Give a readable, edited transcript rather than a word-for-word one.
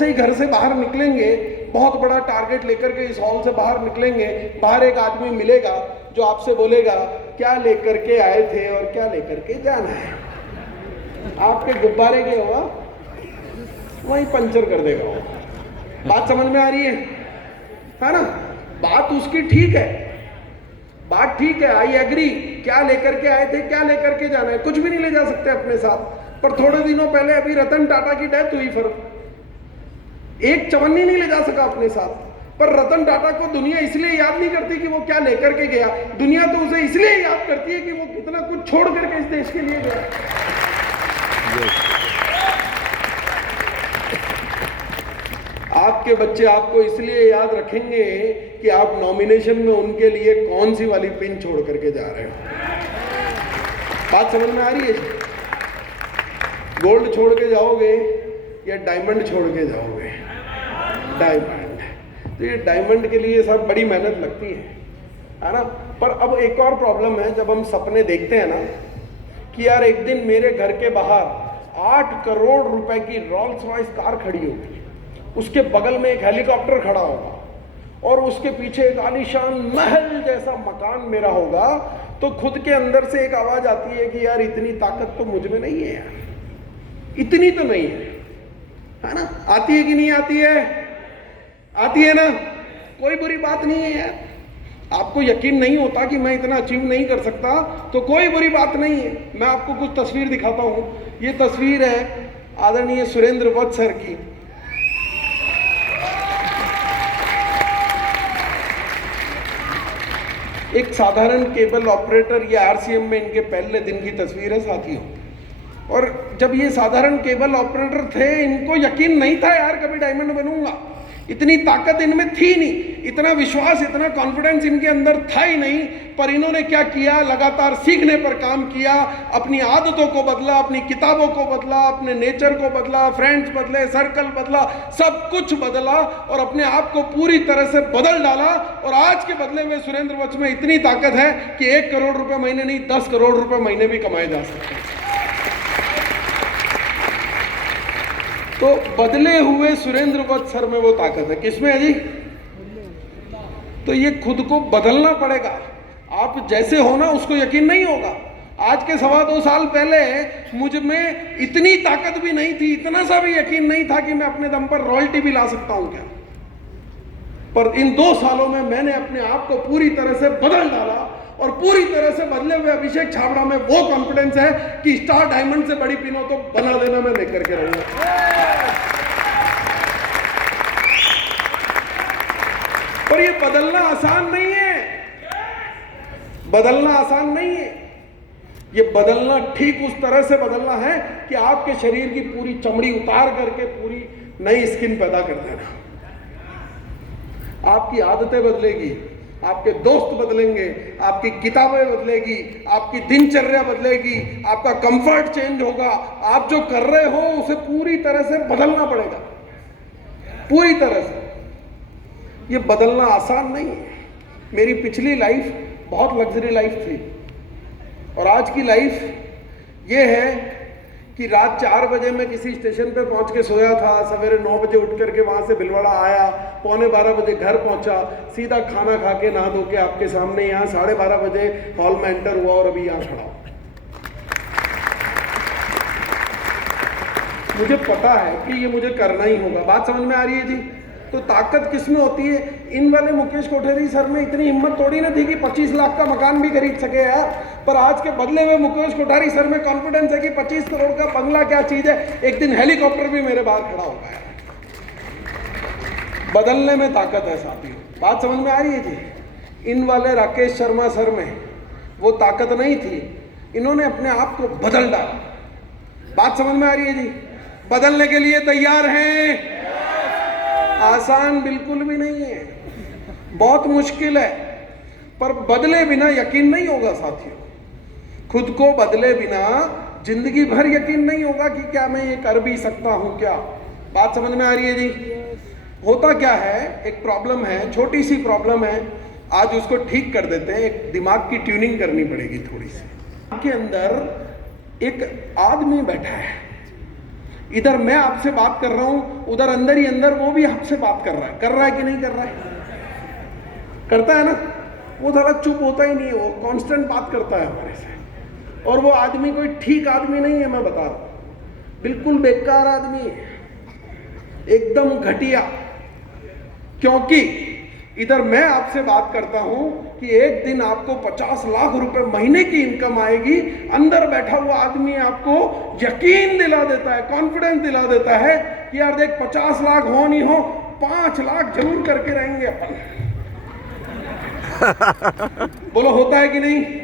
जैसे ही घर से बाहर निकलेंगे, बहुत बड़ा टारगेट लेकर के इस हॉल से बाहर निकलेंगे, बाहर एक आदमी मिलेगा जो आपसे बोलेगा क्या लेकर के आए थे और क्या लेकर के जाना है। आपके गुब्बारे के हुआ वही पंचर कर देगा वो। बात समझ में आ रही है ना? बात उसकी ठीक है, बात ठीक है, आई एग्री। क्या लेकर के आए थे, क्या लेकर के जाना है, कुछ भी नहीं ले जा सकते अपने साथ। पर थोड़े दिनों पहले अभी रतन टाटा की डेथ हुई, फिर एक चवन्नी नहीं ले जा सका अपने साथ। पर रतन टाटा को दुनिया इसलिए याद नहीं करती कि वो क्या लेकर के गया, दुनिया तो उसे इसलिए याद करती है कि वो कितना कुछ छोड़ करके इस देश के लिए गया। आपके बच्चे आपको इसलिए याद रखेंगे कि आप नॉमिनेशन में उनके लिए कौन सी वाली पिन छोड़ करके जा रहे हो। बात समझ में आ रही है? गोल्ड छोड़ के जाओगे या डायमंड छोड़ के जाओगे? डायमंड। तो ये डायमंड के लिए सब बड़ी मेहनत लगती है ना? पर अब एक और प्रॉब्लम है, जब हम सपने देखते हैं ना कि यार एक दिन मेरे घर के बाहर 8 करोड़ रुपए की रोल्स रॉयस कार खड़ी होगी, उसके बगल में एक हेलीकॉप्टर खड़ा होगा और उसके पीछे एक आलीशान महल जैसा मकान मेरा होगा, तो खुद के अंदर से एक आवाज आती है कि यार इतनी ताकत तो मुझ में नहीं है यार, इतनी तो नहीं है ना? आती है कि नहीं आती है? आती है ना? कोई बुरी बात नहीं है यार। आपको यकीन नहीं होता कि मैं इतना अचीव नहीं कर सकता, तो कोई बुरी बात नहीं है। मैं आपको कुछ तस्वीर दिखाता हूं। ये तस्वीर है आदरणीय सुरेंद्र वत्स सर की। एक साधारण केबल ऑपरेटर, ये आरसीएम में इनके पहले दिन की तस्वीर है साथियों। और जब ये साधारण केबल ऑपरेटर थे, इनको यकीन नहीं था यार कभी डायमंड बनूंगा, इतनी ताकत इनमें थी नहीं, इतना विश्वास, इतना कॉन्फिडेंस इनके अंदर था ही नहीं। पर इन्होंने क्या किया, लगातार सीखने पर काम किया, अपनी आदतों को बदला, अपनी किताबों को बदला, अपने नेचर को बदला, फ्रेंड्स बदले, सर्कल बदला, सब कुछ बदला और अपने आप को पूरी तरह से बदल डाला। और आज के बदले में सुरेंद्र वत्स में इतनी ताकत है कि 1 करोड़ रुपए महीने नहीं, 10 करोड़ रुपए महीने भी कमाए जा सकते हैं। तो बदले हुए सुरेंद्र वत्स सर में वो ताकत है। किसमें है जी? तो ये खुद को बदलना पड़ेगा। आप जैसे हो ना, उसको यकीन नहीं होगा। आज के 2.25 साल पहले मुझ में इतनी ताकत भी नहीं थी, इतना सा भी यकीन नहीं था कि मैं अपने दम पर रॉयल्टी भी ला सकता हूं क्या। पर इन 2 सालों में मैंने अपने आप को पूरी तरह से बदल डाला और पूरी तरह से बदले हुए अभिषेक छाबड़ा में वो कॉन्फिडेंस है कि स्टार डायमंड से बड़ी पिन हो तो बना देना, मैं लेकर के रहूंगा। पर ये बदलना आसान नहीं है, बदलना आसान नहीं है। ये बदलना ठीक उस तरह से बदलना है कि आपके शरीर की पूरी चमड़ी उतार करके पूरी नई स्किन पैदा कर देना। आपकी आदतें बदलेगी, आपके दोस्त बदलेंगे, आपकी किताबें बदलेगी, आपकी दिनचर्या बदलेगी, आपका कंफर्ट चेंज होगा। आप जो कर रहे हो उसे पूरी तरह से बदलना पड़ेगा, पूरी तरह से। ये बदलना आसान नहीं है। मेरी पिछली लाइफ बहुत लग्जरी लाइफ थी और आज की लाइफ ये है कि रात 4 बजे मैं किसी स्टेशन पे पहुंच के सोया था, सवेरे 9 बजे उठ करके वहां से भिलवाड़ा आया, 11:15 बजे घर पहुंचा, सीधा खाना खा के नहा धो के आपके सामने यहाँ 12:30 बजे हॉल में एंटर हुआ और अभी यहाँ खड़ा हूं। मुझे पता है कि ये मुझे करना ही होगा। बात समझ में आ रही है जी? तो ताकत किसमें होती है? इन वाले मुकेश कोठरी सर में इतनी हिम्मत थोड़ी ना थी कि 25 लाख का मकान भी खरीद सके यार। पर आज के बदले में मुकेश कोठारी सर में कॉन्फिडेंस है कि 25 करोड़ का बंगला क्या चीज है, एक दिन हेलीकॉप्टर भी मेरे बाहर खड़ा होगा यार। बदलने में ताकत है साथियों। बात समझ में आ रही है जी? इन वाले राकेश शर्मा सर में वो ताकत नहीं थी, इन्होंने अपने आप को बदल डाला। बात समझ में आ रही है जी? बदलने के लिए तैयार हैं? आसान बिल्कुल भी नहीं है, बहुत मुश्किल है। पर बदले बिना यकीन नहीं होगा साथियों। खुद को बदले बिना जिंदगी भर यकीन नहीं होगा कि क्या मैं ये कर भी सकता हूं क्या। बात समझ में आ रही है जी? होता क्या है, एक प्रॉब्लम है, छोटी सी प्रॉब्लम है, आज उसको ठीक कर देते हैं। एक दिमाग की ट्यूनिंग करनी पड़ेगी थोड़ी सी। आपके अंदर एक आदमी बैठा है, इधर मैं आपसे बात कर रहा हूं, उधर अंदर ही अंदर वो भी आपसे बात कर रहा है कि नहीं कर रहा है? करता है ना? वो थोड़ा चुप होता ही नहीं है, वो कांस्टेंट बात करता है हमारे से। और वो आदमी कोई ठीक आदमी नहीं है, मैं बता रहा हूं, बिल्कुल बेकार आदमी है, एकदम घटिया। क्योंकि इधर मैं आपसे बात करता हूं कि एक दिन आपको 50 लाख रुपए महीने की इनकम आएगी, अंदर बैठा हुआ आदमी आपको यकीन दिला देता है, कॉन्फिडेंस दिला देता है कि यार देख 50 लाख हो नहीं हो 5 लाख जरूर करके रहेंगे अपन। बोलो होता है कि नहीं?